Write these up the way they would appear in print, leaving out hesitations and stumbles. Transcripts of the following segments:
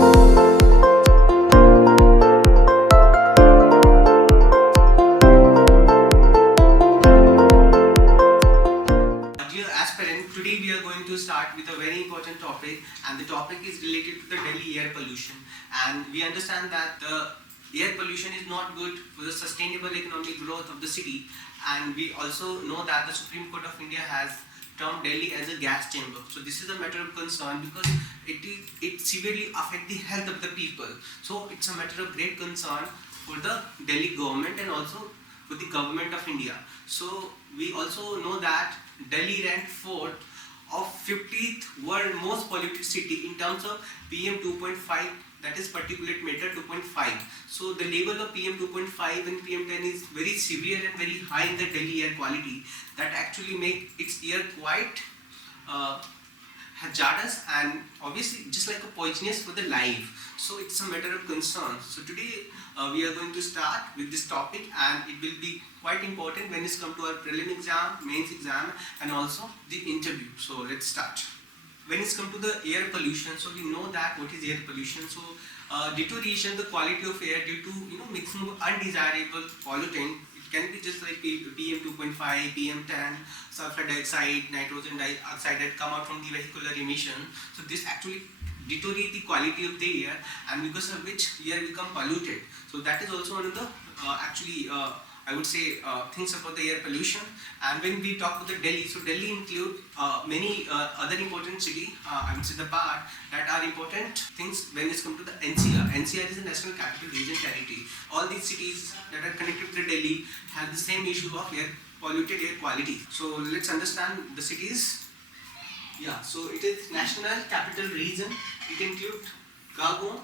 Today we are going to start with a very important topic, and the topic is related to the Delhi air pollution. And we understand that the air pollution is not good for the sustainable economic growth of the city, and we also know that the Supreme Court of India has termed Delhi as a gas chamber. So this is a matter of concern because it severely affects the health of the people. So it's a matter of great concern for the Delhi government and also for the government of India. So we also know that Delhi ranked 4th of 50th world most polluted city in terms of PM 2.5, that is particulate matter 2.5. So the level of PM 2.5 and PM 10 is very severe and very high in the Delhi air quality, that actually make its air quite hazardous and obviously just like a poisonous for the life. So it's a matter of concern. So today we are going to start with this topic, and it will be quite important when it's come to our prelim exam, mains exam, and also the interview. So let's start. When it's come to the air pollution, so we know that what is air pollution. So deterioration the quality of air due to mixing of undesirable pollutant. It can be just like PM 2.5, PM 10, sulfur dioxide, nitrogen dioxide that come out from the vehicular emission. So this actually deteriorate the quality of the air, and because of which air become polluted. So that is also one of the I would say things about the air pollution. And when we talk about the Delhi, so Delhi include many other important city, I would say the part that are important things when it's come to the NCR. NCR is the National Capital Region Territory. All these cities that are connected to Delhi have the same issue of polluted air quality. So let's understand the cities. Yeah, so it is National Capital Region. It includes Gago,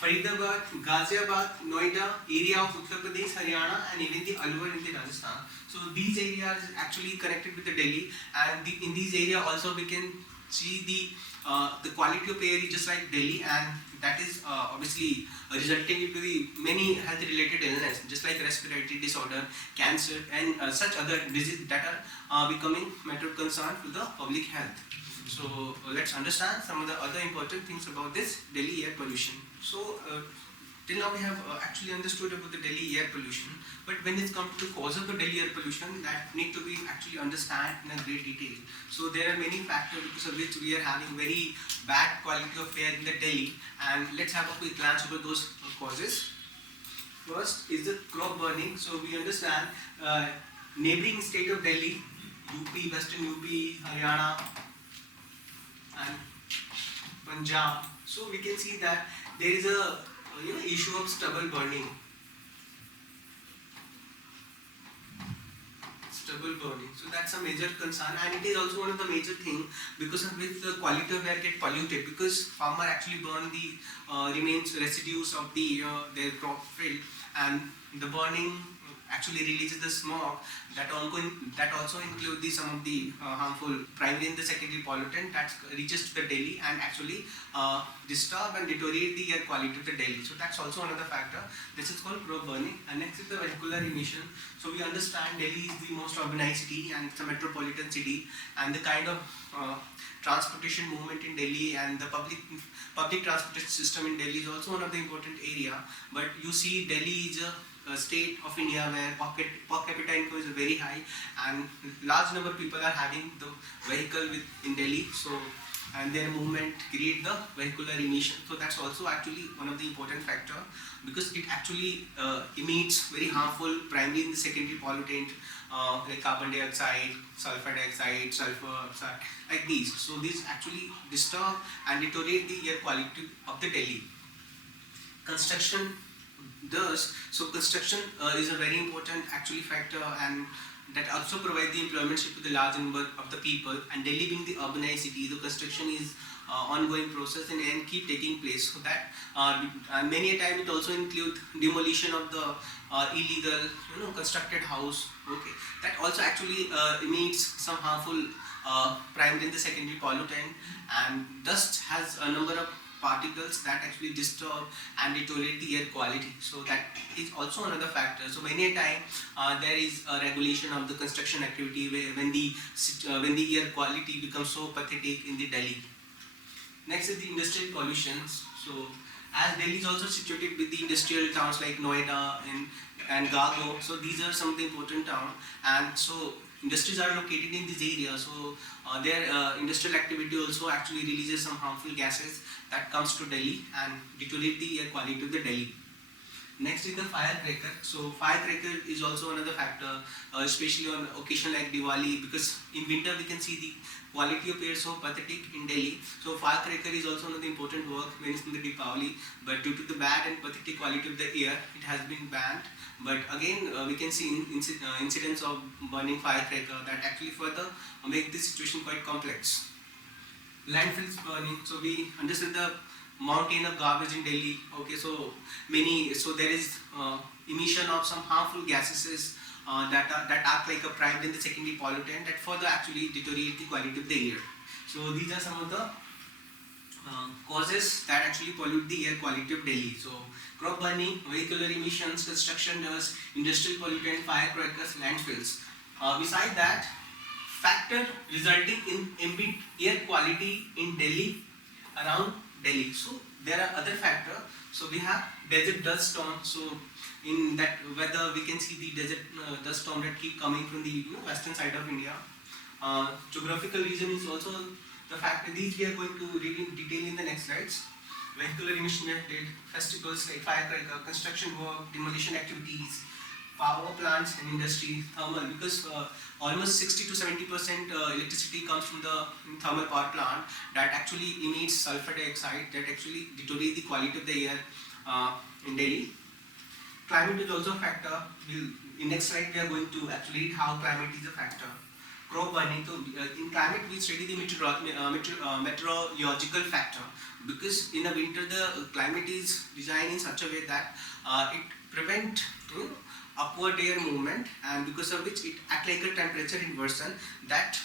Faridabad, Ghaziabad, Noida, area of Uttar Pradesh, Haryana, and even the Alwar in the Rajasthan. So these areas actually connected with the Delhi, and in these areas also we can see the quality of air is just like Delhi, and that is obviously resulting into the many health related illness, just like respiratory disorder, cancer, and such other diseases that are becoming matter of concern to the public health. So let's understand some of the other important things about this Delhi air pollution. So till now we have actually understood about the Delhi air pollution, but when it comes to the cause of the Delhi air pollution, that need to be actually understand in a great detail. So there are many factors because of which we are having very bad quality of air in the Delhi, and let's have a quick glance over those causes. First is the crop burning. So we understand neighboring state of Delhi, UP, Western UP, Haryana, and Punjab. So we can see that there is a issue of stubble burning. So that's a major concern, and it is also one of the major things because of which the quality of air get polluted, because farmer actually burn the remains residues of their crop field, and the burning actually releases the smoke that also include some of the harmful primary and the secondary pollutant that reaches to the Delhi and actually disturb and deteriorate the air quality of the Delhi. So that's also another factor. This is called crop burning. And next is the vehicular emission. So we understand Delhi is the most urbanized city and it's a metropolitan city, and the kind of transportation movement in Delhi and the public transportation system in Delhi is also one of the important area. But you see Delhi is a state of India where per capita income is very high, and large number of people are having the vehicle in Delhi. So and their movement create the vehicular emission. So that's also actually one of the important factor, because it actually emits very harmful primary and the secondary pollutant like carbon dioxide, sulfur dioxide, sulfur oxide, like these. So these actually disturb and deteriorate the air quality of the Delhi. Construction does. So construction is a very important actually factor, and that also provides the employment to the large number of the people. And Delhi being the urbanized city, the construction is ongoing process and keep taking place. So that many a time it also include demolition of the illegal constructed house. Okay, that also actually emits some harmful primary and the secondary pollutant, and dust has a number of particles that actually disturb and deteriorate the air quality. So that is also another factor. So many a time there is a regulation of the construction activity when the air quality becomes so pathetic in the Delhi. Next is the industrial pollutions. So as Delhi is also situated with the industrial towns like Noida and Gago, so these are some of the important towns, and so industries are located in this area. So their industrial activity also actually releases some harmful gases that comes to Delhi and deteriorate the air quality of the Delhi. Next is the firecracker. So firecracker is also another factor, especially on occasion like Diwali, because in winter we can see the quality of air so pathetic in Delhi. So firecracker is also another important work when it's in the Diwali, but due to the bad and pathetic quality of the air, it has been banned. But again, we can see incidents of burning firecracker that actually further make this situation quite complex. Landfills burning. So we understand the mountain of garbage in Delhi. Okay, so there is emission of some harmful gases that act like a primary and the secondary pollutant that further actually deteriorate the quality of the air. So these are some of the causes that actually pollute the air quality of Delhi. So crop burning, vehicular emissions, construction dust, industrial pollutant, firecrackers, landfills. Beside that, factor resulting in ambient air quality in Delhi, around Delhi. So there are other factors. So we have desert dust storm. So in that weather, we can see the desert dust storm that keep coming from the western side of India. Geographical region is also the factor. These we are going to read in detail in the next slides. Vehicular emission related festivals like firecracker, construction work, demolition activities, power plants and industry, thermal, because almost 60 to 70% electricity comes from the thermal power plant that actually emits sulfur dioxide that actually deteriorate the quality of the air in Delhi. Climate is also a factor. In next slide we are going to actually read how climate is a factor. Crop burning. So in climate we study the meteorological factor, because in the winter the climate is designed in such a way that it prevent upward air movement, and because of which it act like a temperature inversion that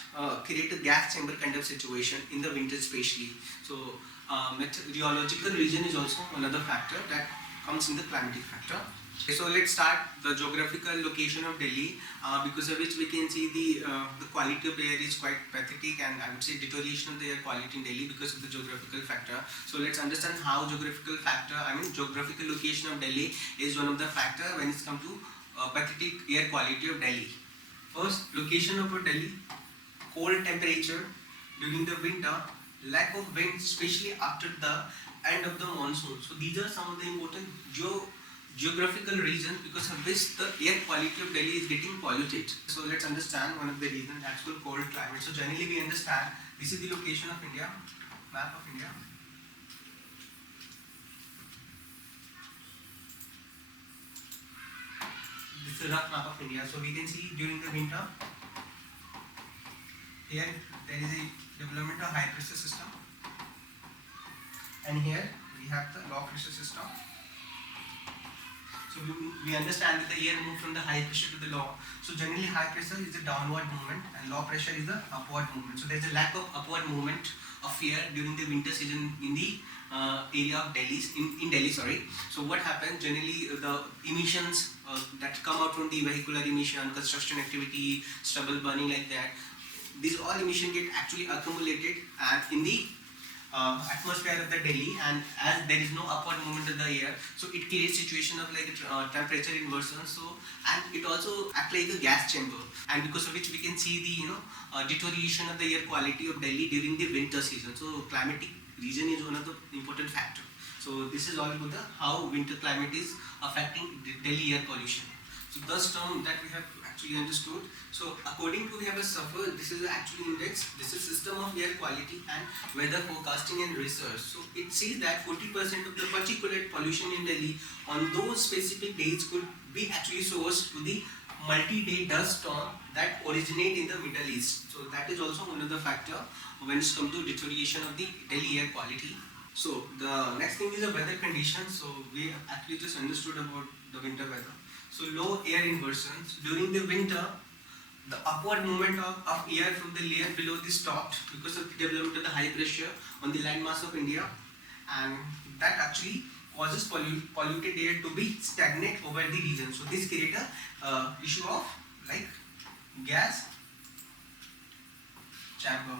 create a gas chamber kind of situation in the winter especially. So meteorological region is also another factor that comes in the climatic factor. So let's start the geographical location of Delhi, because of which we can see the quality of air is quite pathetic, and I would say deterioration of the air quality in Delhi because of the geographical factor. So let's understand how geographical location of Delhi is one of the factor when it's come to pathetic air quality of Delhi. First, location of Delhi, cold temperature during the winter, lack of wind, especially after the end of the monsoon. So these are some of the important geographical reasons because of which the air quality of Delhi is getting polluted. So let's understand one of the reasons, actual cold climate. So generally we understand this is the location of India, map of India. This is a rough map of India. So we can see during the winter, here there is a development of high pressure system, and here we have the low pressure system. So we understand that the air moves from the high pressure to the low. So generally high pressure is the downward movement and low pressure is the upward movement. So there is a lack of upward movement of air during the winter season in the area of Delhi, in Delhi, sorry. So what happens generally, the emissions that come out from the vehicular emission, construction activity, stubble burning like that, these all emissions get actually accumulated in the atmosphere of the Delhi, and as there is no upward movement of the air, so it creates situation of like temperature inversion. So and it also acts like a gas chamber, and because of which we can see the deterioration of the air quality of Delhi during the winter season. So climatic region is one of the important factor. So this is all about how winter climate is affecting Delhi air pollution. So thus term that we have actually understood. So according to we have a SUFFER, this is actually index, this is system of air quality and weather forecasting and research. So it says that 40% of the particulate pollution in Delhi on those specific days could be actually sourced to the multi-day dust storm that originate in the Middle East. So that is also one of the factor when it comes to deterioration of the Delhi air quality. So the next thing is the weather conditions. So we actually just understood about the winter weather. So low air inversions. During the winter, the upward movement of air from the layer below is stopped because of the development of the high pressure on the landmass of India, and that actually causes polluted air to be stagnant over the region. So this creates a issue of like gas chamber.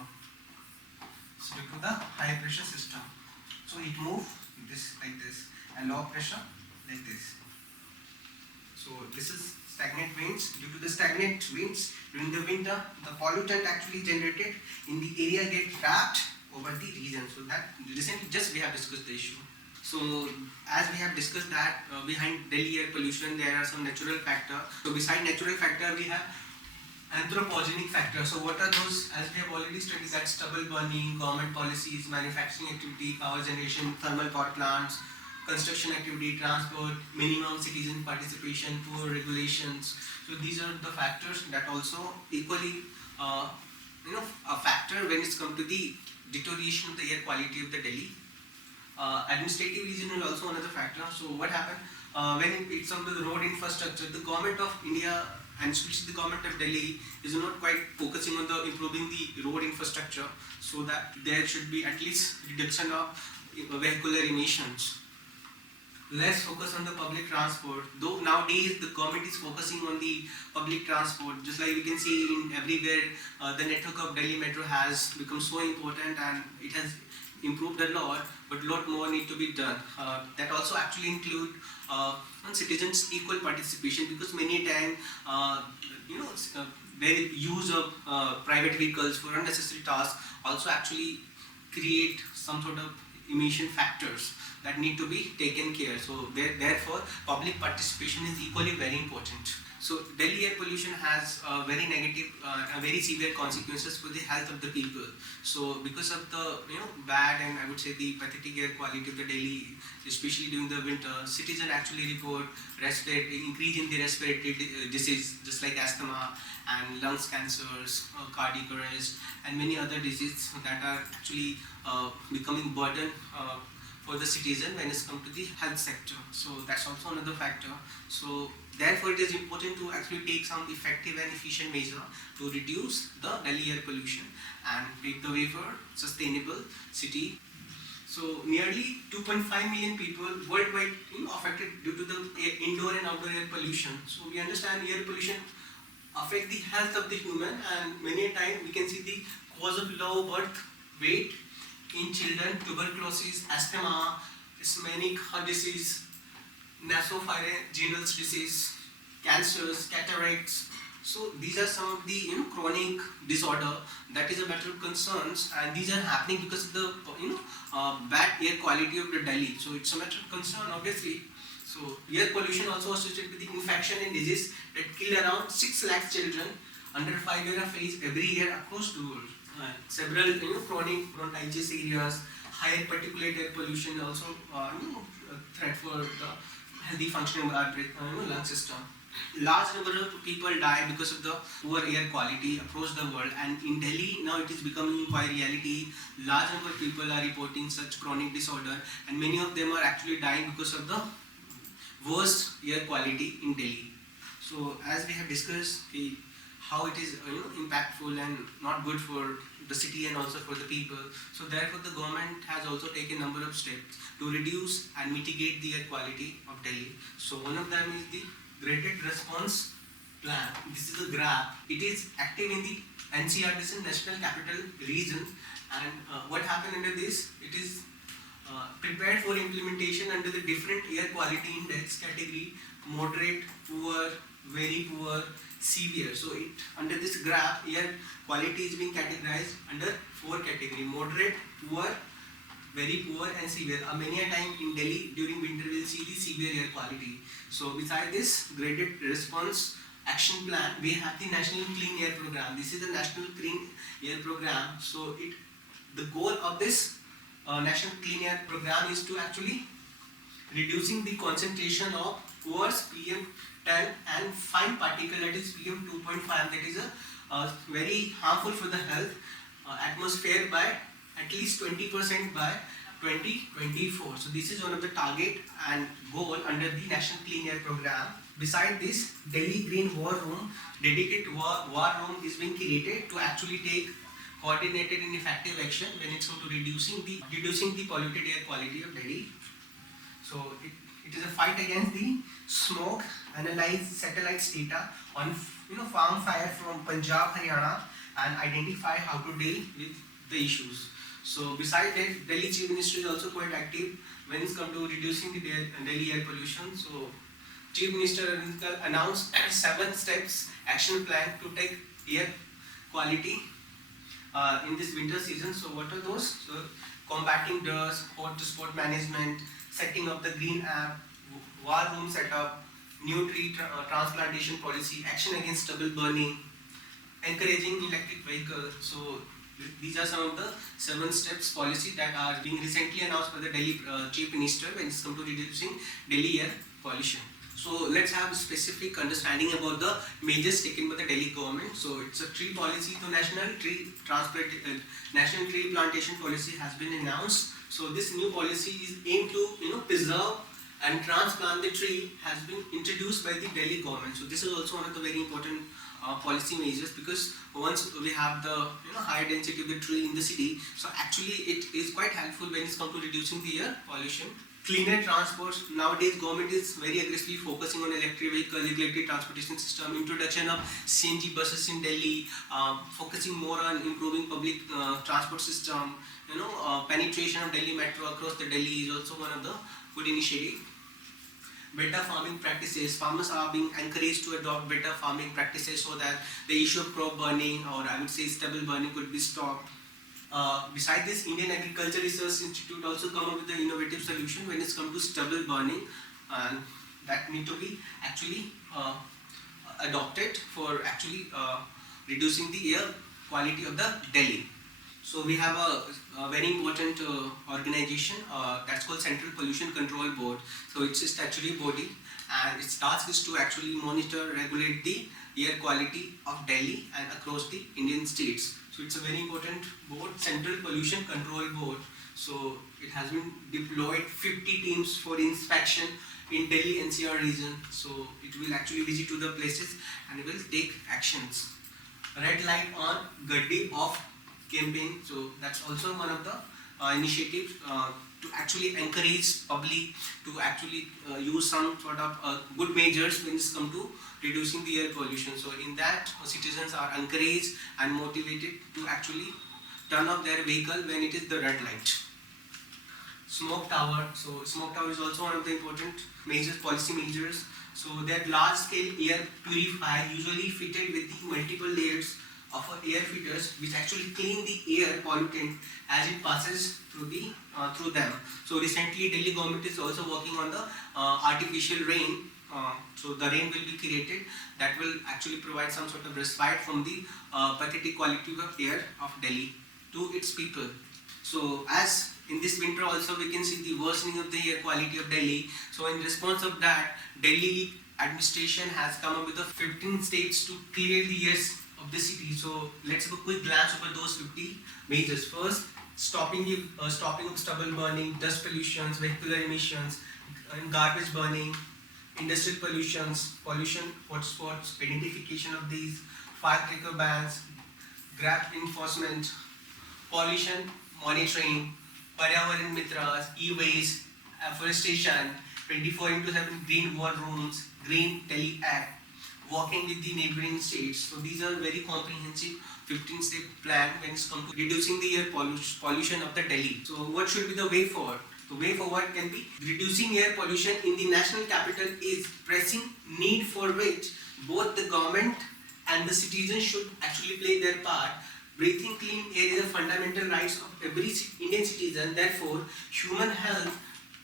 So due to the high pressure system. So it moves this like this, and low pressure like this. So this is stagnant winds. Due to the stagnant winds during the winter, the pollutant actually generated in the area get trapped over the region. So that recently just we have discussed the issue. So as we have discussed that behind Delhi air pollution there are some natural factors. So beside natural factor we have anthropogenic factors. So what are those? As we have already studied, that stubble burning, government policies, manufacturing activity, power generation, thermal power plants, construction activity, transport, minimum citizen participation, poor regulations. So these are the factors that also equally a factor when it's come to the deterioration of the air quality of the Delhi. Administrative region is also another factor. So what happened when it's come to the road infrastructure, the government of India and especially the government of Delhi is not quite focusing on the improving the road infrastructure, so that there should be at least reduction of vehicular emissions. Less focus on the public transport, though nowadays the government is focusing on the public transport. Just like we can see in everywhere, the network of Delhi Metro has become so important and it has improved a lot, but a lot more need to be done. That also actually include citizens' equal participation, because many times their use of private vehicles for unnecessary tasks also actually create some sort of emission factors that need to be taken care. So therefore public participation is equally very important. So Delhi air pollution has very negative, very severe consequences for the health of the people. So because of the bad and I would say the pathetic air quality of the Delhi, especially during the winter, citizens actually report increase in the respiratory disease, just like asthma and lungs cancers, cardiac arrest, and many other diseases that are actually becoming burden for the citizen when it's come to the health sector. So that's also another factor. So therefore it is important to actually take some effective and efficient measure to reduce the Delhi air pollution and pave the way for sustainable city. So nearly 2.5 million people worldwide affected due to the indoor and outdoor air pollution. So we understand air pollution affect the health of the human, and many a time we can see the cause of low birth weight in children, tuberculosis, asthma, ischemic heart disease, nasopharyngeal disease, cancers, cataracts. So these are some of the chronic disorder that is a matter of concerns, and these are happening because of the bad air quality of the Delhi. So it's a matter of concern, obviously. So air pollution also associated with the infection and disease that kill around 6 lakh children under 5 year of age every year across the world. Several chronic bronchitis areas, higher particulate air pollution also threat for the healthy functioning of our lung system. Large number of people die because of the poor air quality across the world, and in Delhi now it is becoming quite reality. Large number of people are reporting such chronic disorder, and many of them are actually dying because of the worst air quality in Delhi. So as we have discussed how it is impactful and not good for the city and also for the people. So therefore the government has also taken a number of steps to reduce and mitigate the air quality of Delhi. So one of them is the graded response plan. This is a graph. It is active in the NCR, this is National Capital Region, and what happened under this, it is prepared for implementation under the different air quality index category: moderate, poor, very poor, severe. So it under this graph air quality is being categorized under 4 categories: moderate, poor, very poor, and severe. Many a time in Delhi during winter we'll see the severe air quality. So beside this graded response action plan, we have the National Clean Air Program. This is the National Clean Air Program. So the goal of this National Clean Air Program is to actually reducing the concentration of coarse PM10 and fine particle, that is PM2.5, that is very harmful for the health atmosphere, by at least 20% by 2024. So this is one of the target and goal under the National Clean Air Program. Beside this, Delhi Green War Room, dedicated war room is being created to actually take coordinated and effective action when it's come to reducing the polluted air quality of Delhi. So it is a fight against the smoke, analyze satellites data on farm fire from Punjab, Haryana, and identify how to deal with the issues. So besides that, Delhi Chief Minister is also quite active when it comes to reducing the Delhi air pollution. So Chief Minister announced 7 steps action plan to take air quality in this winter season. So what are those? So combating dust, hot to spot management, setting up the green app, war room setup, new tree transplantation policy, action against stubble burning, encouraging electric vehicles. So these are some of the 7 steps policy that are being recently announced by the Delhi Chief Minister when it comes to reducing Delhi air pollution. So let's have a specific understanding about the measures taken by the Delhi government. So it's a tree policy. So national tree plantation policy has been announced. So this new policy is aimed to preserve and transplant the tree has been introduced by the Delhi government. So this is also one of the very important policy measures, because once we have the higher density of the tree in the city, so actually it is quite helpful when it comes to reducing the air pollution. Cleaner transport. Nowadays, government is very aggressively focusing on electric vehicles, electric transportation system, introduction of CNG buses in Delhi, focusing more on improving public transport system. Penetration of Delhi metro across the Delhi is also one of the good initiative. Better farming practices. Farmers are being encouraged to adopt better farming practices so that the issue of crop burning, or I would say stubble burning, could be stopped. Besides this, Indian Agriculture Research Institute also come up with an innovative solution when it's come to stubble burning, and that need to be actually adopted for actually reducing the air quality of the Delhi. So we have a very important organization that's called Central Pollution Control Board. So it's a statutory body, and its task is to actually monitor, regulate the air quality of Delhi and across the Indian states. So it's a very important board, Central Pollution Control Board. So it has been deployed 50 teams for inspection in Delhi NCR region. So it will actually visit to the places and it will take actions. Red light on, Gaddi off campaign. So that's also one of the initiatives to actually encourage public to actually use some sort of good measures when it's come to reducing the air pollution. So in that, citizens are encouraged and motivated to actually turn off their vehicle when it is the red light. Smoke tower. So smoke tower is also one of the important measures, policy measures. So that large scale air purifier usually fitted with the multiple layers of air filters which actually clean the air pollutant as it passes through them. So recently Delhi government is also working on the artificial rain. So the rain will be created that will actually provide some sort of respite from the pathetic quality of air of Delhi to its people. So as in this winter also we can see the worsening of the air quality of Delhi. So in response of that, Delhi administration has come up with the 15 steps to clear the air of the city. So let's have a quick glance over those 50 measures. First, stopping of stubble burning, dust pollutions, vehicular emissions, and garbage burning, industrial pollution hotspots, identification of these, firecracker bans, grab enforcement, pollution monitoring, Paryavaran Mitras, e-waste, afforestation, 24/7 green war rooms, green Delhi Act, working with the neighboring states. So these are very comprehensive 15-step plan when it comes to reducing the air pollution of the Delhi. So what should be the way forward? The way forward can be reducing air pollution in the national capital is pressing need for which both the government and the citizens should actually play their part. Breathing clean air is a fundamental right of every Indian citizen. Therefore, human health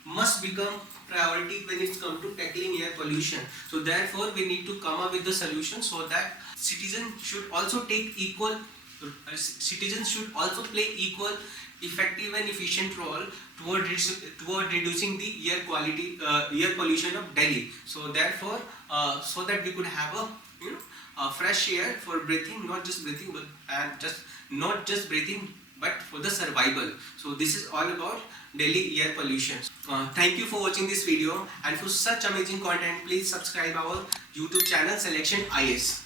must become priority when it comes to tackling air pollution. So therefore, we need to come up with the solution so that citizens should also play equal, effective and efficient role toward reducing the air quality, air pollution of Delhi. So therefore, so that we could have a fresh air for breathing, not just breathing, but for the survival. So this is all about Delhi air pollution. Thank you for watching this video, and for such amazing content, please subscribe our YouTube channel Selection IS.